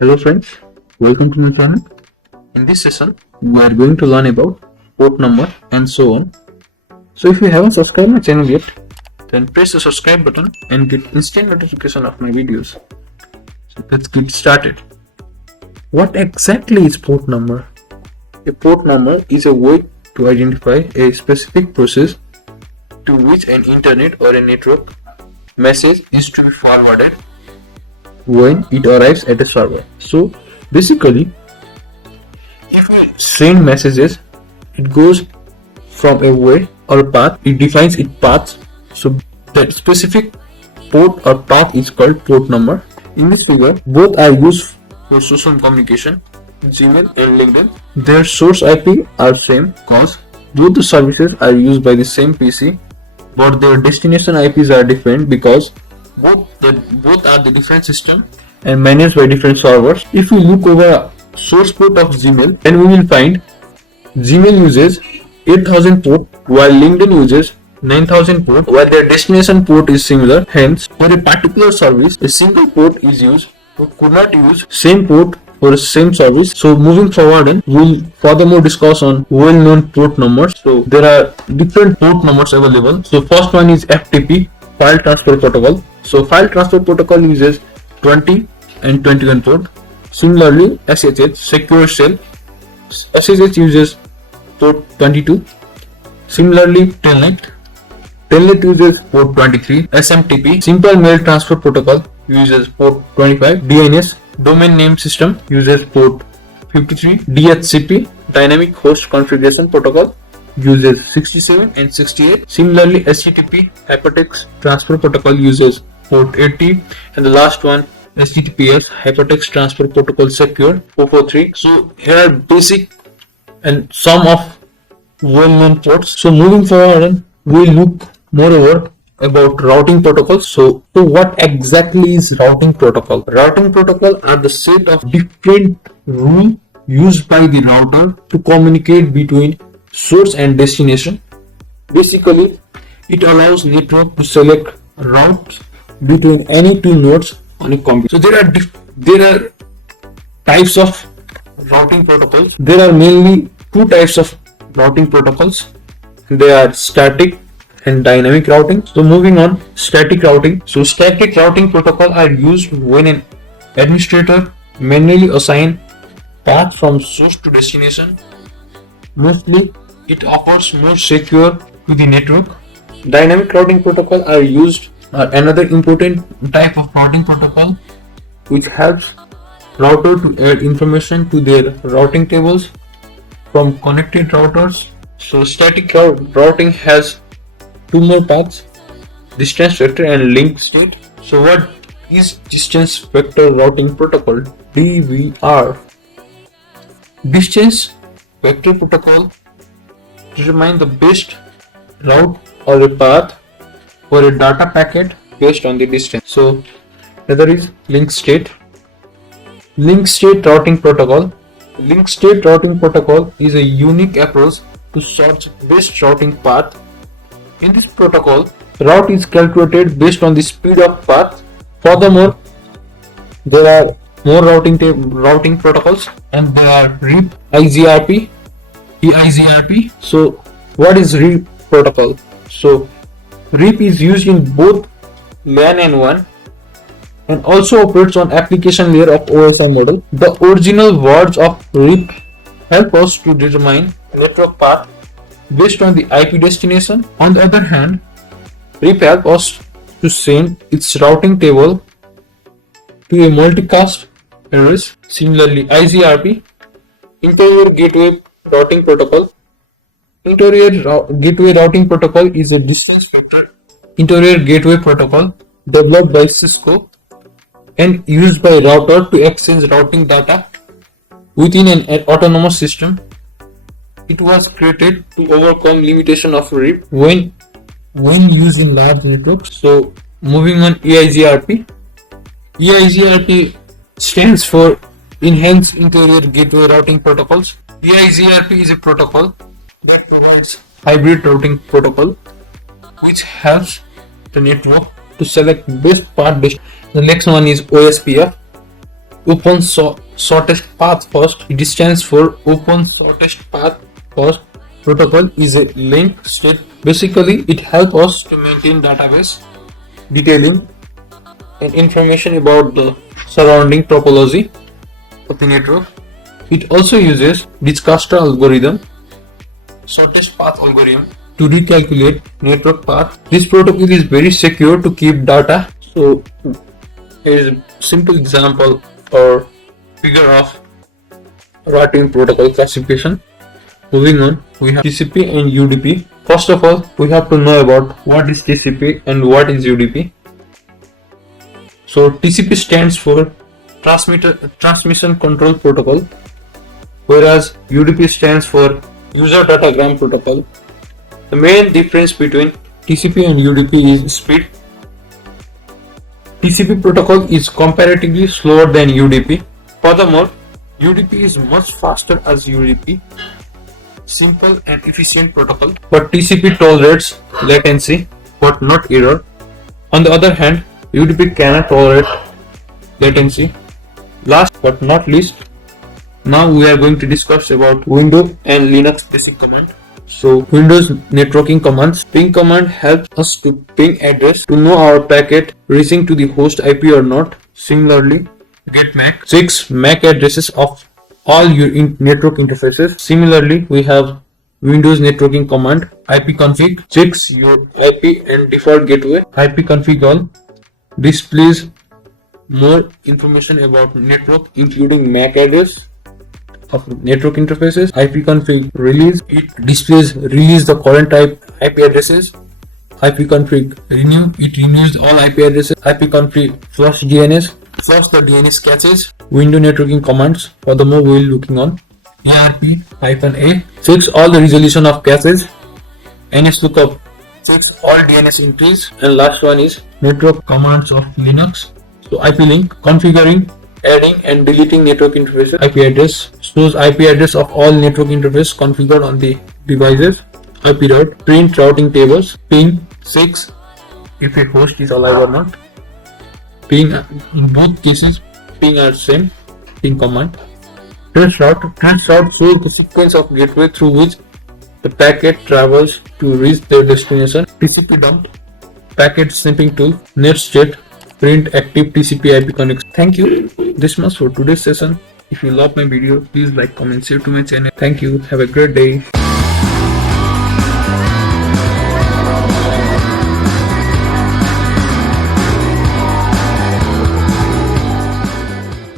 Hello friends, welcome to my channel. In this session, we are going to learn about port number and so on. So if you haven't subscribed my channel yet, then press the subscribe button and get instant notification of my videos. So let's get started. What exactly is port number? A port number is a way to identify a specific process to which an internet or a network message is to be forwarded when it arrives at a server. So basically, if we send messages, it goes from a way or a path, it defines its paths. So that specific port or path is called port number. In this figure, both are used for social communication, Gmail and LinkedIn. Their source IP are same because both the services are used by the same PC, but their destination IPs are different because both are the different system and managed by different servers. If we look over source port of Gmail, then we will find Gmail uses 8000 port while LinkedIn uses 9000 port, while their destination port is similar. Hence, for a particular service, a single port is used, but could not use same port for the same service. So moving forward, we'll furthermore discuss on well-known port numbers. So there are different port numbers available. So first one is FTP, File Transfer Protocol. So File Transfer Protocol uses 20 and 21 port. Similarly, SSH, Secure Shell. SSH uses port 22. Similarly, Telnet uses port 23. SMTP, Simple Mail Transfer Protocol, uses port 25. DNS, Domain Name System, uses port 53. DHCP, Dynamic Host Configuration Protocol, uses 67 and 68. Similarly, HTTP, Hypertext Transfer Protocol, uses port 80. And the last one, HTTPS, Hypertext Transfer Protocol Secure, 443. So here are basic and some of well-known ports. So moving forward, we'll look moreover about routing protocols. So what exactly is routing protocol? Routing protocol are the set of different rules used by the router to communicate between source and destination. Basically, it allows network to select routes between any two nodes on a computer. So there are types of routing protocols. There are mainly two types of routing protocols. They are static and dynamic routing. So moving on, static routing. So static routing protocol are used when an administrator manually assign path from source to destination. Mostly, it offers more secure to the network. Dynamic routing protocol are used another important type of routing protocol which helps router to add information to their routing tables from connected routers. So static routing has two more paths, distance vector and link state. So what is distance vector routing protocol? DVR. Distance vector protocol determines the best route or a path for a data packet based on the distance. So another is link state. Link state routing protocol. Link state routing protocol is a unique approach to search best routing path. In this protocol, route is calculated based on the speed of path. Furthermore, there are more routing protocols, and there are RIP, IGRP, EIGRP. So what is RIP protocol? So RIP is used in both LAN and WAN and also operates on application layer of OSI model. The original words of RIP help us to determine network path based on the IP destination. On the other hand, RIP helps us to send its routing table to a multicast address. Similarly, IGRP, Interior Gateway Routing Protocol. Interior Gateway Routing Protocol is a distance vector interior gateway protocol developed by Cisco and used by router to exchange routing data within an autonomous system. It was created to overcome limitation of RIP when used in large networks. So moving on, EIGRP. EIGRP stands for Enhanced Interior Gateway Routing Protocols. EIGRP is a protocol that provides hybrid routing protocol which helps the network to select best path. The next one is OSPF. shortest path first. It stands for open shortest path first protocol is a link state. Basically, it helps us to maintain database detailing and information about the surrounding topology of the network. It also uses Discaster algorithm, shortest path algorithm, to recalculate network path. This protocol is very secure to keep data. So here is a simple example or figure of routing protocol classification. Moving on, we have TCP and UDP. First of all, we have to know about what is TCP and what is UDP. So TCP stands for Transmission Control Protocol, whereas UDP stands for User Datagram Protocol. The main difference between TCP and UDP is speed. TCP protocol is comparatively slower than UDP. Furthermore, UDP is much faster as UDP. Simple and efficient protocol, but TCP tolerates latency but not error. On the other hand, UDP cannot tolerate latency. Last but not least, now we are going to discuss about Windows and Linux basic command. So Windows networking commands. Ping command helps us to ping address to know our packet reaching to the host IP or not. Similarly, get MAC checks MAC addresses of all your network interfaces. Similarly, we have Windows networking command. ipconfig checks your IP and default gateway. ipconfig all displays more information about network including MAC address of network interfaces. ipconfig release, it displays release the current IP addresses. ipconfig renew, it renews all IP addresses. ipconfig flush DNS, flush the DNS caches. Window networking commands. Furthermore, we will looking on ARP-A fix all the resolution of caches. NSLOOKUP fix all DNS entries. And last one is network commands of Linux. So IP-link, configuring, adding and deleting network interfaces. IP address shows IP address of all network interface configured on the devices. IP route, print routing tables. Ping 6 if a host is alive or not. Ping, in both cases ping are same. Ping command. Trace route shows the sequence of gateway through which the packet travels to reach their destination. TCP dump, packet snipping tool. Netstate, print active TCP IP connection. Thank you. This much for today's session. If you love my video, please like, comment, share to my channel. Thank you. Have a great day.